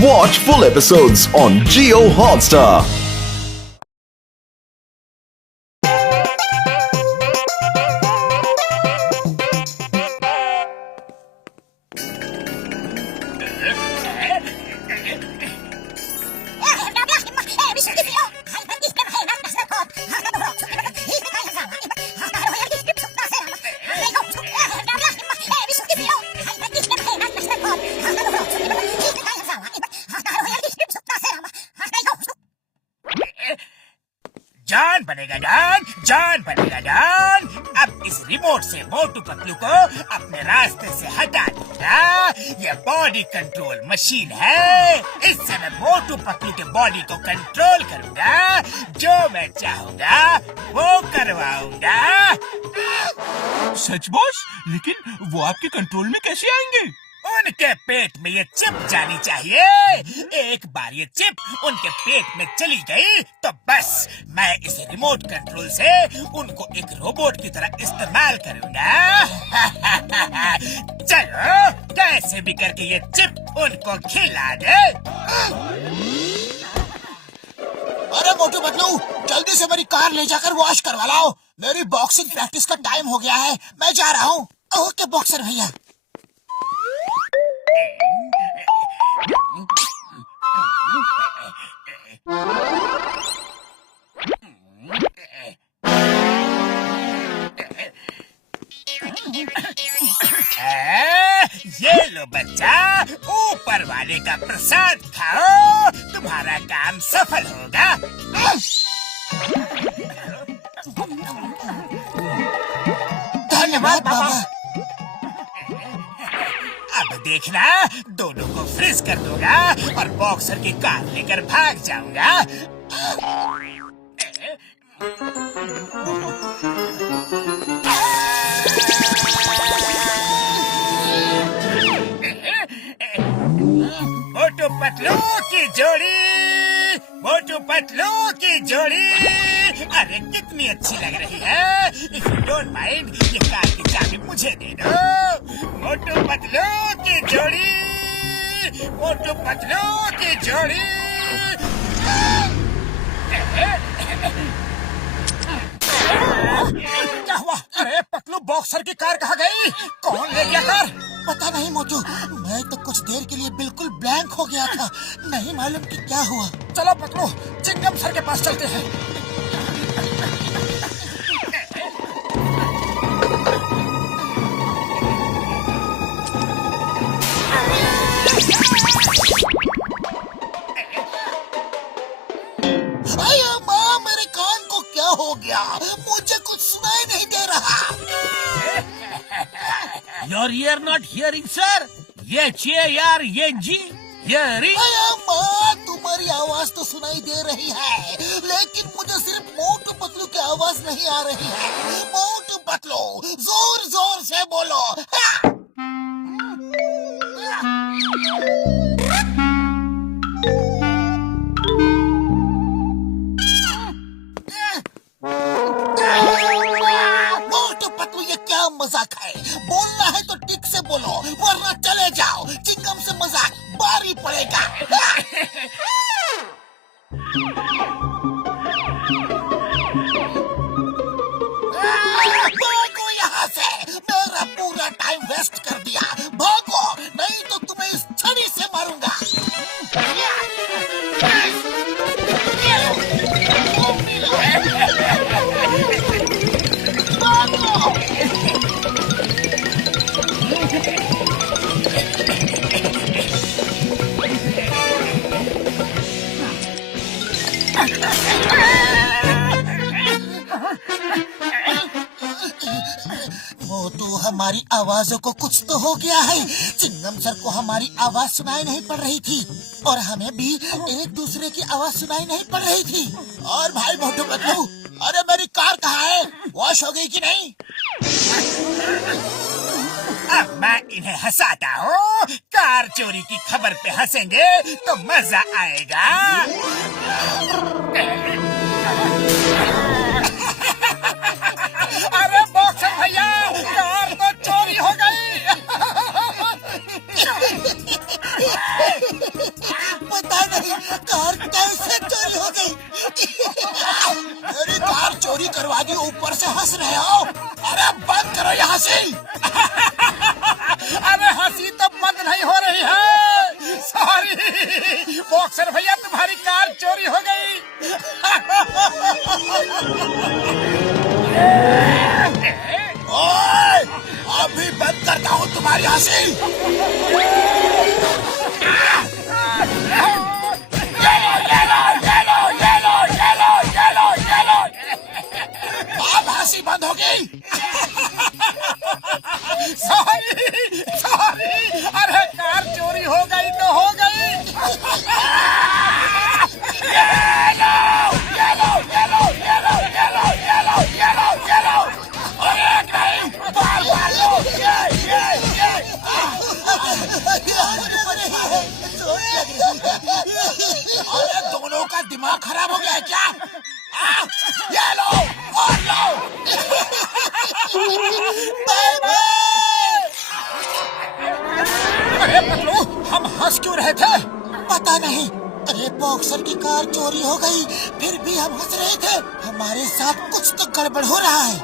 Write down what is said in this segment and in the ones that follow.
Watch full episodes on Jio Hotstar. John बनेगा don, John बनेगा don. अब इस रिमोट से मोटू पतलू को अपने रास्ते से हटा दूंगा। ये बॉडी कंट्रोल मशीन है। इससे मैं मोटू पतलू के बॉडी को कंट्रोल करूंगा। जो मैं चाहूंगा वो करवाऊंगा। सच बॉस, लेकिन वो आपके कंट्रोल में कैसे आएंगे? उनके पेट में ये चिप जानी चाहिए। एक बार ये चिप उनके पेट में चली गई तो बस मैं इस रिमोट कंट्रोल से उनको एक रोबोट की तरह इस्तेमाल करूंगा। चलो कैसे भी करके ये चिप उनको खिला दे। अरे मोटू पतलू, जल्दी से मेरी कार ले जाकर वॉश करवा लाओ। मेरी बॉक्सिंग प्रैक्टिस का टाइम हो गया है, मैं जा रहा हूँ। ओके बॉक्सर भैया। ये लो बच्चा, ऊपर वाले का प्रसाद खाओ, तुम्हारा काम सफल होगा। धन्यवाद बाबा। अब देखना, दोनों को फ्रीज कर दूंगा और बॉक्सर की कार लेकर भाग जाऊंगा। मोटू पतलू की जोड़ी, मोटू पतलू की जोड़ी। अरे कितनी अच्छी लग रही है। इफ यू डोंट माइंड, ये कार की चाबी मुझे दे दो। मोटू पतलू की जोड़ी, मोटू पतलू की जोड़ी। क्या हुआ? अरे पतलू, बॉक्सर की कार कहाँ गई? कौन ले गया कार? पता नहीं मोटू, मैं तो कुछ देर के लिए बिल्कुल ब्लैंक हो गया था। नहीं मालूम कि क्या हुआ। चलो पतलू, चिंगम सर के पास चलते हैं। अरे माँ, मेरे कान को क्या हो गया? मुझे कुछ सुनाई नहीं दे रहा। Your ear not hearing, sir? ये H-A-R-A-G, hearing? अरे माँ, तुम्हारी आवाज तो सुनाई दे रही है, लेकिन मुझे सिर्फ मोटू पतलू की आवाज नहीं आ रही है। मोटू पतलू, जोर जोर से बोलो। मोटू पतलू, ये क्या मजाक है? बोलना है तो ठीक से बोलो, वरना चले जाओ। चिंगम से मजाक भारी पड़ेगा। भागो यहाँ से, मेरा पूरा टाइम वेस्ट कर दिया। भागो, नहीं तो तुम्हें इस छड़ी से मारूंगा। मोटू, हमारी आवाजों को कुछ तो हो गया है। चिंगम सर को हमारी आवाज सुनाई नहीं पड़ रही थी और हमें भी एक दूसरे की आवाज सुनाई नहीं पड़ रही थी। और भाई मोटू पतलू, अरे मेरी कार कहाँ है? वॉश हो गई कि नहीं? अब मैं इन्हें हंसाता हूँ। कार चोरी की खबर पे हंसेंगे तो मजा आएगा। अरे बॉक्सर भैया, कार तो चोरी हो गई। हंस रहे हो? अरे बंद करो ये हंसी। अरे हंसी तो बंद नहीं हो रही है। सॉरी बॉक्सर भैया, तुम्हारी कार चोरी हो गई। ओए, अभी बंद करता हूँ तुम्हारी हंसी। अब हंसी बंद हो गई। सॉरी सॉरी, अरे कार चोरी हो गई तो हो गई। अरे दोनों का दिमाग खराब हो गया है क्या? ये लो और लो। अरे पतलू, हम हंस क्यों रहे थे? पता नहीं। अरे बॉक्सर की कार चोरी हो गई, फिर भी हम हंस रहे थे। हमारे साथ कुछ तो गड़बड़ हो रहा है।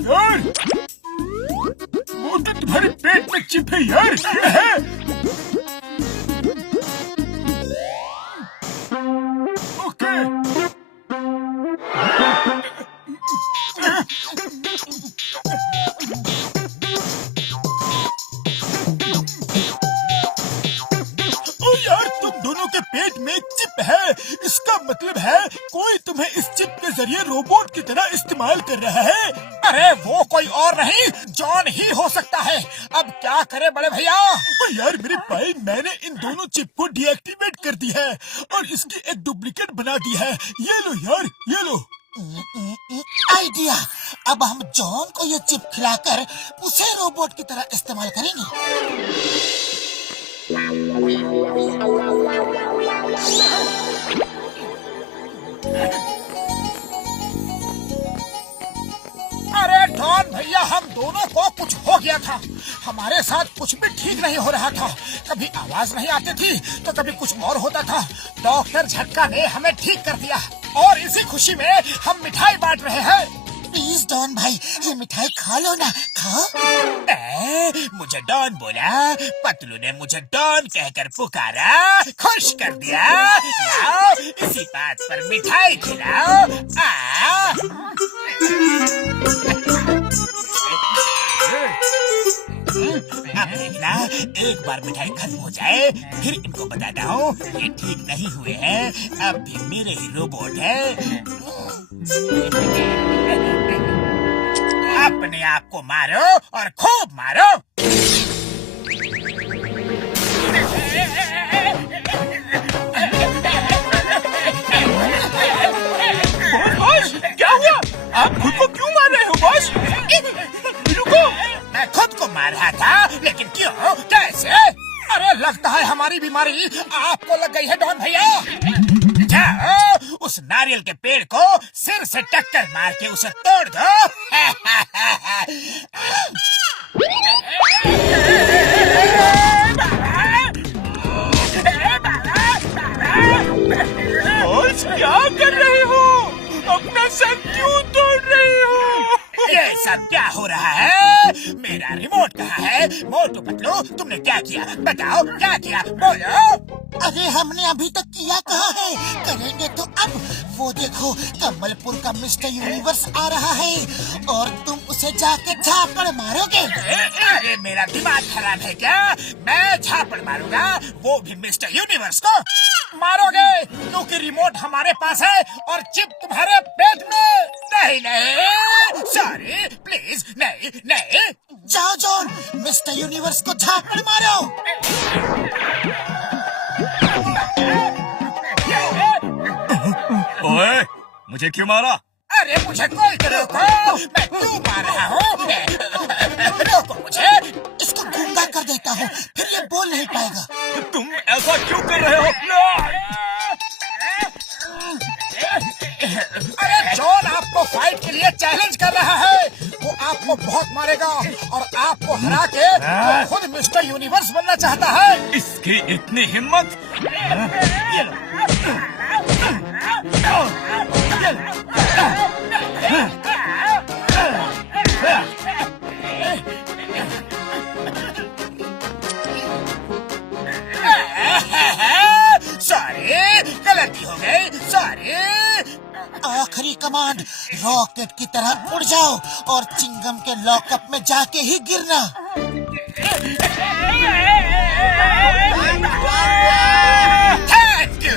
यार, वो तो तुम्हारे पेट में चिप है यार। ओके। ओ यार, तुम दोनों के पेट में एक चिप है। इसका मतलब है कोई तुम्हें इस चिप के जरिए रोबोट की तरह इस्तेमाल कर रहा है। अरे वो कोई और नहीं, जॉन ही हो सकता है। अब क्या करे बड़े भैया? यार मेरे भाई, मैंने इन दोनों चिप को डीएक्टिवेट कर दी है और इसकी एक डुप्लीकेट बना दी है। ये लो यार, ये लो। आइडिया। अब हम जॉन को ये चिप खिलाकर उसे रोबोट की तरह इस्तेमाल करेंगे। अरे डॉन भैया, हम दोनों को कुछ हो गया था। हमारे साथ कुछ भी ठीक नहीं हो रहा था। कभी आवाज नहीं आती थी तो कभी कुछ और होता था। डॉक्टर झटका ने हमें ठीक कर दिया और इसी खुशी में हम मिठाई बांट रहे हैं। प्लीज डॉन भाई, ये मिठाई खा लो ना। खाओ। मुझे डॉन बोला, पतलू ने मुझे डॉन कहकर पुकारा, खुश कर दिया। लाओ, इसी बात पर मिठाई खिलाओ। अब देखना, एक बार मिठाई खत्म हो जाए फिर इनको बताता हूँ ये ठीक नहीं हुए हैं। अब भी मेरे ही रोबोट है। अपने आप को मारो और खूब मारो। बॉस, क्या हुआ? आप खुद को क्यों मार रहे हो बॉस? रुको, मैं खुद को मार रहा था, लेकिन क्यों, कैसे? अरे लगता है हमारी बीमारी आपको लग गई है डॉन भैया। जाओ, उस नारियल के पेड़ को सिर से टक्कर मार के उसे तोड़ दो। बॉस, क्या कर रहे हो? अपना सर क्यों तोड़ रहे हो? ये सब क्या हो रहा है? मेरा रिमोट कहाँ है? मोटू पतलू, तुमने क्या किया? बताओ क्या किया, बोलो। अरे हमने अभी तक किया कहाँ है? करेंगे तो अब। वो देखो, कमलपुर का मिस्टर यूनिवर्स आ रहा है और तुम उसे जाके झापड़ मारोगे। अरे मेरा दिमाग खराब है क्या? मैं झापड़ मारूंगा, वो भी मिस्टर यूनिवर्स को? मारोगे क्योंकि रिमोट हमारे पास है और चिप तुम्हारे पेट में। नहीं नहीं, सॉरी, प्लीज, नहीं नहीं। जाओ जॉन, मिस्टर यूनिवर्स को झापड़ मारो। ओए, मुझे क्यों मारा? अरे मुझे कोई तो रोको, मैं क्यों मार रहा हूँ? रोको मुझे। इसको गूंगा कर देता हूँ, फिर ये बोल नहीं पाएगा। तुम ऐसा क्यों कर रहे हो? अरे जॉन आपको फाइट के लिए चैलेंज कर रहा है। मारेगा और आपको हरा के वो खुद मिस्टर यूनिवर्स बनना चाहता है। इसकी इतनी हिम्मत! सॉरी, गलती हो गई, सॉरी। आखिरी कमांड, रॉकेट की तरह उड़ जाओ और चिंगम के लॉकअप में जाके ही गिरना। Thank you.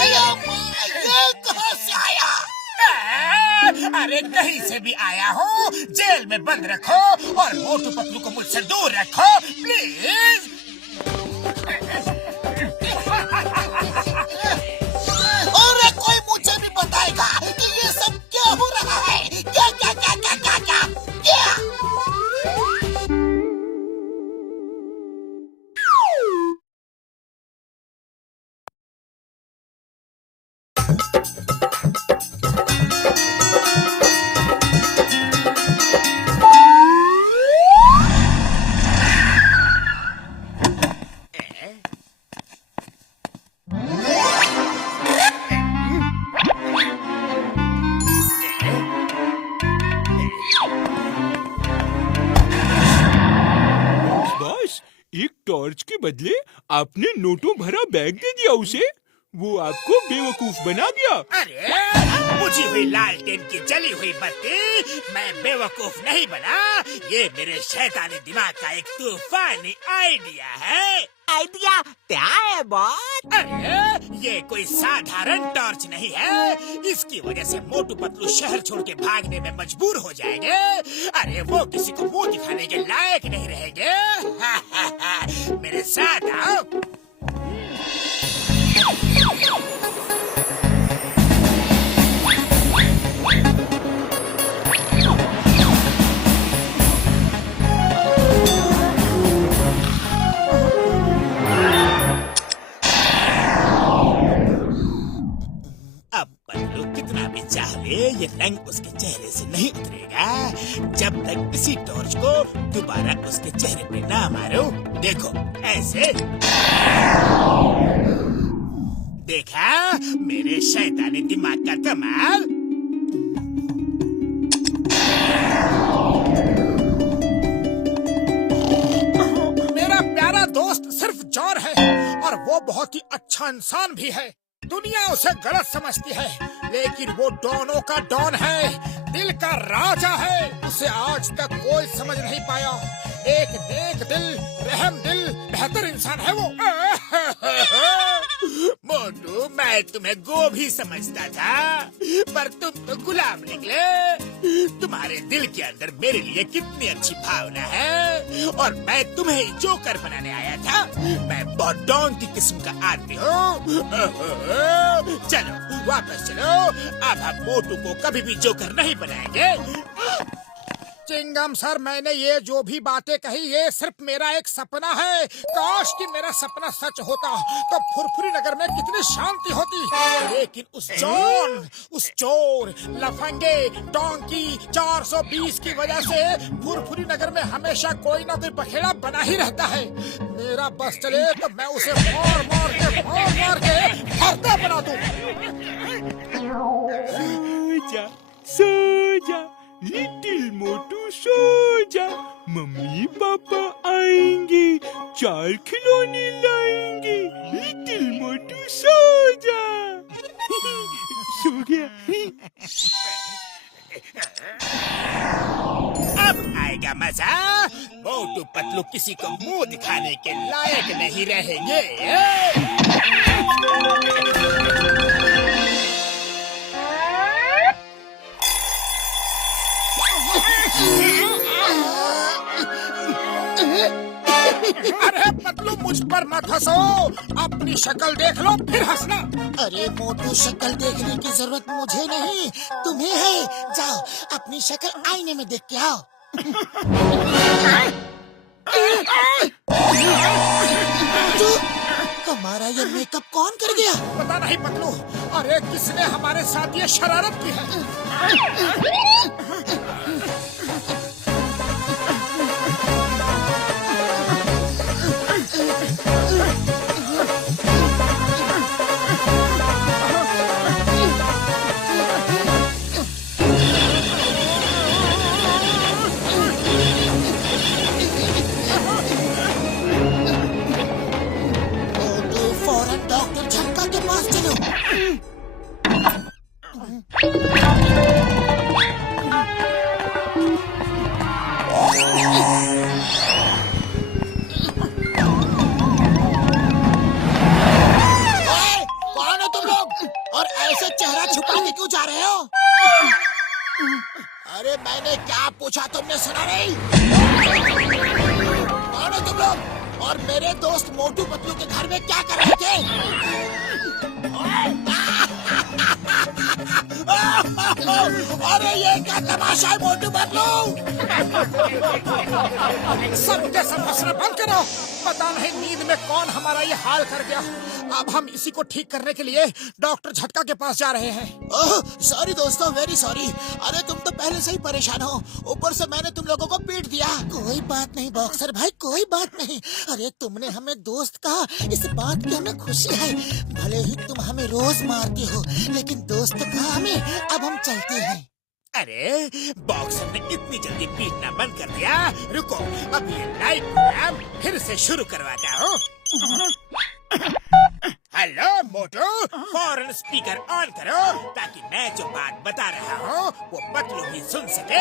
ये कहाँ से आया? अरे कहीं से भी आया हो, जेल में बंद रखो और मोटू पतलू को मुझसे दूर रखो, प्लीज। और कोई मुझे भी बताएगा कि ये सब क्या हो रहा है? क्या क्या क्या क्या क्या क्या क्या? बॉस, एक टॉर्च के बदले आपने नोटों भरा बैग दे दिया उसे। वो आपको बेवकूफ बना गया। अरे बुझी हुई लालटेन की जली हुई बत्ती, मैं बेवकूफ नहीं बना। ये मेरे शैतानी दिमाग का एक तूफानी आइडिया है। आइडिया क्या है बॉस? अरे ये कोई साधारण टॉर्च नहीं है। इसकी वजह से मोटू पतलू शहर छोड़ के भागने में मजबूर हो जाएंगे। अरे वो किसी को मुंह दिखाने के लायक नहीं रहेंगे। मेरे साथ आओ। अब पतलू कितना भी चाह ले, ये रंग उसके चेहरे से नहीं उतरेगा जब तक इसी टॉर्च को दोबारा उसके चेहरे पे ना मारो। देखो ऐसे। देखा मेरे शैतानी दिमाग का कमाल। मेरा प्यारा दोस्त सिर्फ जॉन है और वो बहुत ही अच्छा इंसान भी है। दुनिया उसे गलत समझती है, लेकिन वो डॉनों का डॉन है, दिल का राजा है। उसे आज तक कोई समझ नहीं पाया। एक नेक दिल, रहम दिल, बेहतर इंसान है वो। मोटू, मैं तुम्हें गोभी समझता था, पर तुम तो गुलाम निकले। तुम्हारे दिल के अंदर मेरे लिए कितनी अच्छी भावना है, और मैं तुम्हें ही जोकर बनाने आया था। मैं बहुत डॉन की किस्म का आदमी हूँ। चलो वापस चलो, अब हम मोटू को कभी भी जोकर नहीं बनाएंगे। चिंगम सर, मैंने ये जो भी बातें कही ये सिर्फ मेरा एक सपना है। काश कि मेरा सपना सच होता तो फुरफुरी नगर में कितनी शांति होती। लेकिन उस जॉन, उस चोर, लफंगे, डोंकी 420 की वजह से फुरफुरी नगर में हमेशा कोई ना कोई बखेड़ा बना ही रहता है। मेरा बस चले तो मैं उसे मार मार के भरता बना दूं। सो जा लिटिल मोटू, सो जा। मम्मी पापा आएंगे, 4 खिलौने लाएंगे। लिटिल मोटू सो जा। सो गया। अब आएगा मजा। मोटू पतलू किसी को मुंह दिखाने के लायक नहीं रहेंगे। अरे पतलू, मुझ पर मत हंसो। अपनी शक्ल देख लो फिर हंसना। अरे मोटू, शक्ल देखने की जरूरत मुझे नहीं, तुम्हें है। जाओ अपनी शक्ल आईने में देख के आओ। हमारा ये मेकअप कौन कर गया? पता नहीं पतलू, अरे किसने हमारे साथ ये शरारत की है? मोटू फौरन डॉक्टर झटका के पास चलो। ओए, कौन हो तुम लोग? और ऐसे चेहरा छुपा के क्यों जा रहे हो? अरे मैंने क्या पूछा तुमने सुना नहीं? कौन हो तुम लोग? और मेरे दोस्त मोटू पतलू के घर में क्या कर रहे थे? अरे ये क्या तमाशा है मोटू पतलू? सब के सब हंसना बंद करो। पता नहीं नींद में कौन हमारा ये हाल कर गया। अब हम इसी को ठीक करने के लिए डॉक्टर झटका के पास जा रहे हैं। ओह सॉरी दोस्तों, वेरी सॉरी। अरे तुम तो पहले से ही परेशान हो, ऊपर से मैंने तुम लोगों को पीट दिया। कोई बात नहीं बॉक्सर भाई, कोई बात नहीं। अरे तुमने हमें दोस्त कहा, इस बात की हमें खुशी है। भले ही तुम हमें रोज मारते हो, लेकिन दोस्त कहा हमें। अब हम चलते हैं। अरे बॉक्सर ने इतनी जल्दी पीटना बंद कर दिया। रुको, अब ये लाइव प्रोग्राम फिर से शुरू करवाता हूँ। हेलो मोटू, फौरन स्पीकर ऑन करो ताकि मैं जो बात बता रहा हूँ वो पतलू भी सुन सके।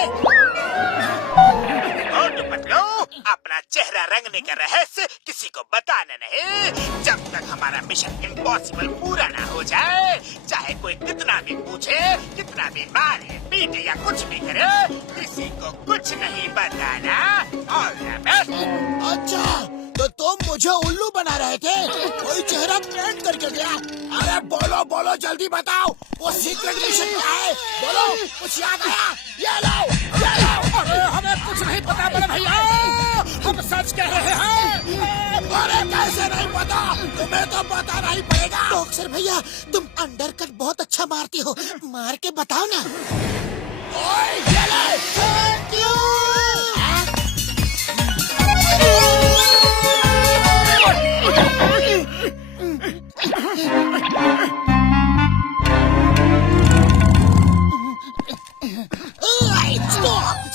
मोटू पतलू, अपना चेहरा रंगने का रहस्य किसी को बताना नहीं जब तक हमारा मिशन इम्पॉसिबल पूरा ना हो जाए। चाहे कोई कितना भी पूछे, कितना भी मारे, पीटे या कुछ भी करे, किसी को कुछ नहीं बताना। All the best. अच्छा तो तुम मुझे उल्लू बना रहे थे? कोई चेहरा पेंट करके गया? अरे बोलो बोलो जल्दी बताओ, वो सीक्रेट मिशन क्या है? बोलो, कुछ याद आया? ये लो। अरे हमें कुछ नहीं पता बड़े भैया, हम सच कह रहे हैं। अरे कैसे नहीं पता? तुम्हें तो बताना ही पड़ेगा। बॉक्सर भैया तुम अंडरकट बहुत अच्छा मारती हो, मार के बताओ ना। ओए ये ले, thank you.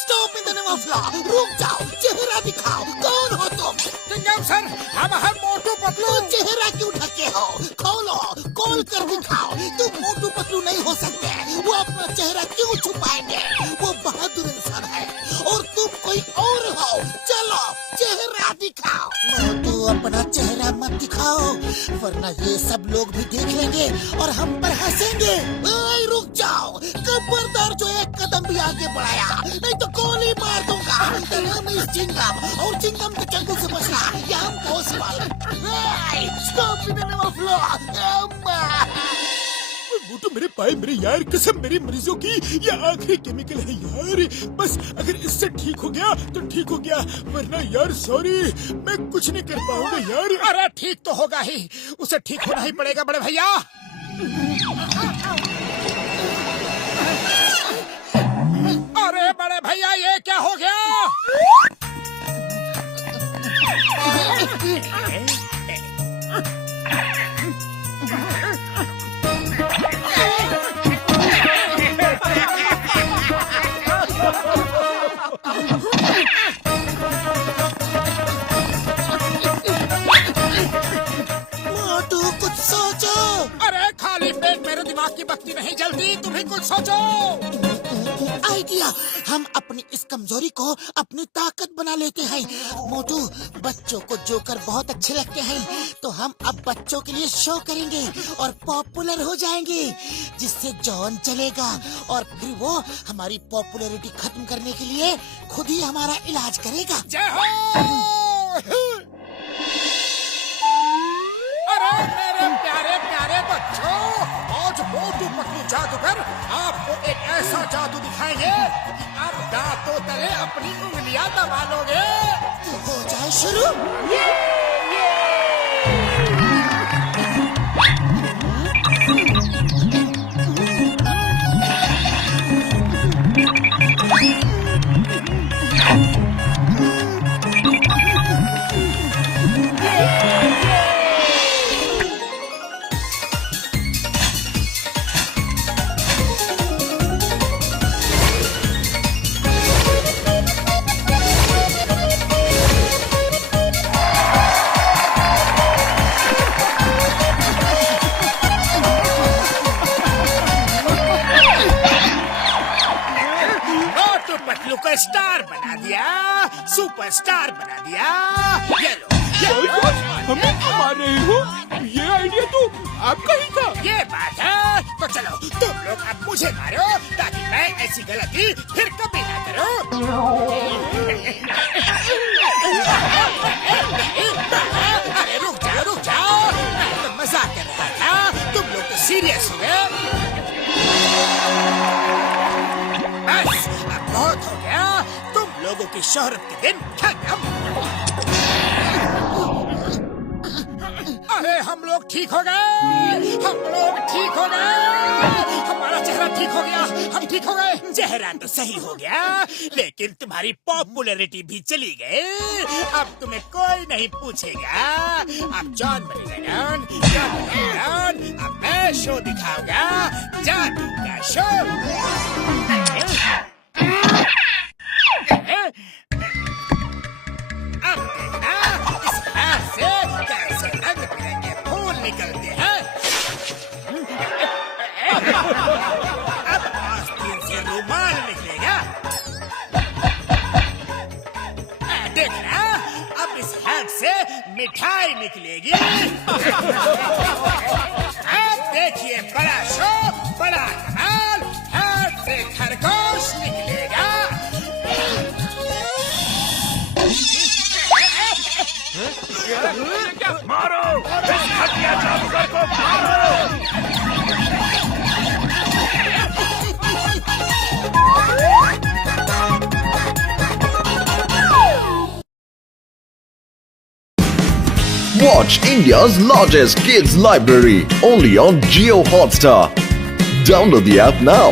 Stop in the name of law. रुक जाओ, चेहरा दिखाओ, कौन हो तुम? चिंगम सर, हम मोटू पतलू। तो चेहरा क्यों ढके हो? खोलो, खोल कर दिखाओ। तुम मोटू पतलू नहीं हो सकते। वो अपना चेहरा क्यों छुपाएंगे? वो बहादुर इंसान है और तुम कोई और हो। चलो चेहरा दिखाओ। मोटू अपना चेहरा मत दिखाओ, वरना ये सब लोग भी देख लेंगे और हम पर हंसेंगे। ओए रुक जाओ, खबरदार जो एक कदम भी आगे बढ़ाया नहीं तो गोली मार दूंगा। चिंगम और चिंगम के चंगुल से बचना या हम stop in the name of law. मोटू मेरे पाए, मेरे यार, कसम मेरे मरीजों की, ये आखिरी केमिकल है यार। बस अगर इससे ठीक हो गया तो ठीक हो गया, वरना यार सॉरी, मैं कुछ नहीं कर पाऊंगा यार। अरे ठीक तो होगा ही, उसे ठीक होना ही पड़ेगा बड़े भैया। अरे बड़े भैया ये क्या हो गया? मोटू कुछ सोचो। अरे खाली पेट मेरे दिमाग की बत्ती नहीं जलती, तुम ही कुछ सोचो। आइडिया, हम अपनी इस कमजोरी को अपनी ताकत बना लेते हैं। मोटू, बच्चों को जोकर बहुत अच्छे लगते हैं, तो हम अब बच्चों के लिए शो करेंगे और पॉपुलर हो जाएंगे, जिससे जॉन चलेगा और फिर वो हमारी पॉपुलैरिटी खत्म करने के लिए खुद ही हमारा इलाज करेगा। जय हो। अरे मेरे प्यारे प्यारे बच्चों, आज मोटू पतलू जादूगर आपको एक ऐसा जादू दिखाएंगे कि अब दांतों तले अपनी उंगलियां दबा लोगे। तो हो जाए शुरू। सुपरस्टार बना दिया। ये लो, ये लो। हमें क्यों मार रहे हो? ये आइडिया तो आपका ही था। ये बात है, तो चलो तुम लोग अब मुझे मारो ताकि मैं ऐसी गलती फिर कभी ना करूं। अरे रुक जाओ, मैं तो मजाक कर रहा था, तुम लोग तो सीरियस हो गए। बस अब बहुत हो गया, तुम लोगों की शोहरत के दिन खत्म। अरे हम लोग ठीक हो गए, हमारा चेहरा ठीक हो गया, हम ठीक हो गए। चेहरा तो सही हो गया, लेकिन तुम्हारी पॉपुलैरिटी भी चली गई। अब तुम्हें कोई नहीं पूछेगा। अब जॉन बनेगा डॉन, अब मैं शो दिखाऊंगा, जादू का शो। अब देखना इस हाथ से कैसे रंग बिरंगे फूल निकलते हैं। अब आस्तीन से रुमाल निकलेगा। देखना अब इस हाथ से मिठाई निकलेगी। अब देखिए बड़ा शो, बड़ा कमाल, हाथ से खरगोश निकलेगा। Watch India's largest kids library only on Jio Hotstar. Download the app now.